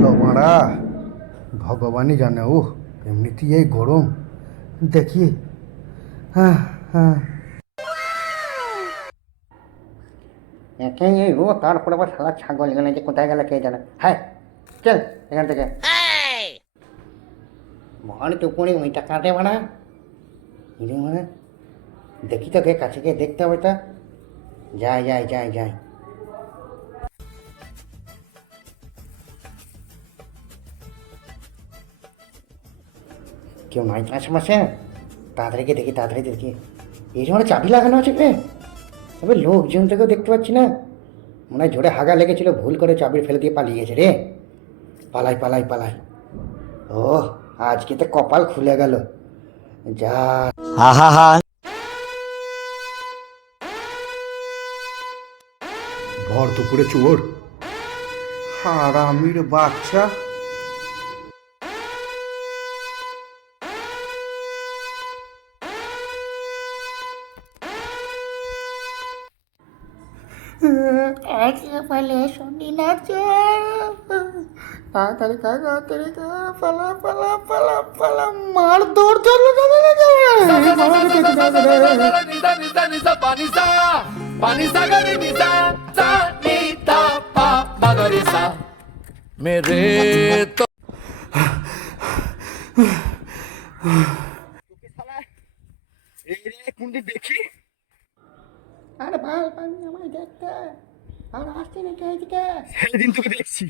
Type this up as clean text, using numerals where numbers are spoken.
হলো মারা, ভগবানই জানে। ও এমনিতেই এই গরম, দেখি। হ্যাঁ হ্যাঁ, একেই এই ও, তারপরে আবার শালা ছাগল এখানে যে কোথায় গেল কে জানে। হ্যাঁ, চল এখান থেকে। ভর তো করে ওইটা কাটে মারা, ইরে মারা, দেখি তো কে কাছে গিয়ে দেখতে হবে তা। যাই যাই যাই যাই। কেউ নাই তো আশেপাশে, তাড়াতাড়ি গিয়ে দেখি, তাড়াতাড়ি দেখি। এই যে মানে চাবি লাগানো আছে রে, তবে লোকজন থেকেও দেখতে পাচ্ছি না। মনে হয় জোরে হাগা লেগেছিল, ভুল করে চাবি ফেলে দিয়ে পালিয়ে গেছে রে। পালাই পালাই পালাই। ও, আজকে তো কপাল খুলে গেল। যা, ভর দুপুরে চোর, হারামির বাচ্চা। আজকে পালে শুনি না, তাড়াতাড়ি খা, তাড়াতাড়ি খা, পালা পালা পালা পালা, মার দৌড় চলো চলো मेरे तो দেখি, আরে ভাই পানি আমায় দেখতে, আর আসছে না কে এদিকে। সেদিন তোকে দেখছি।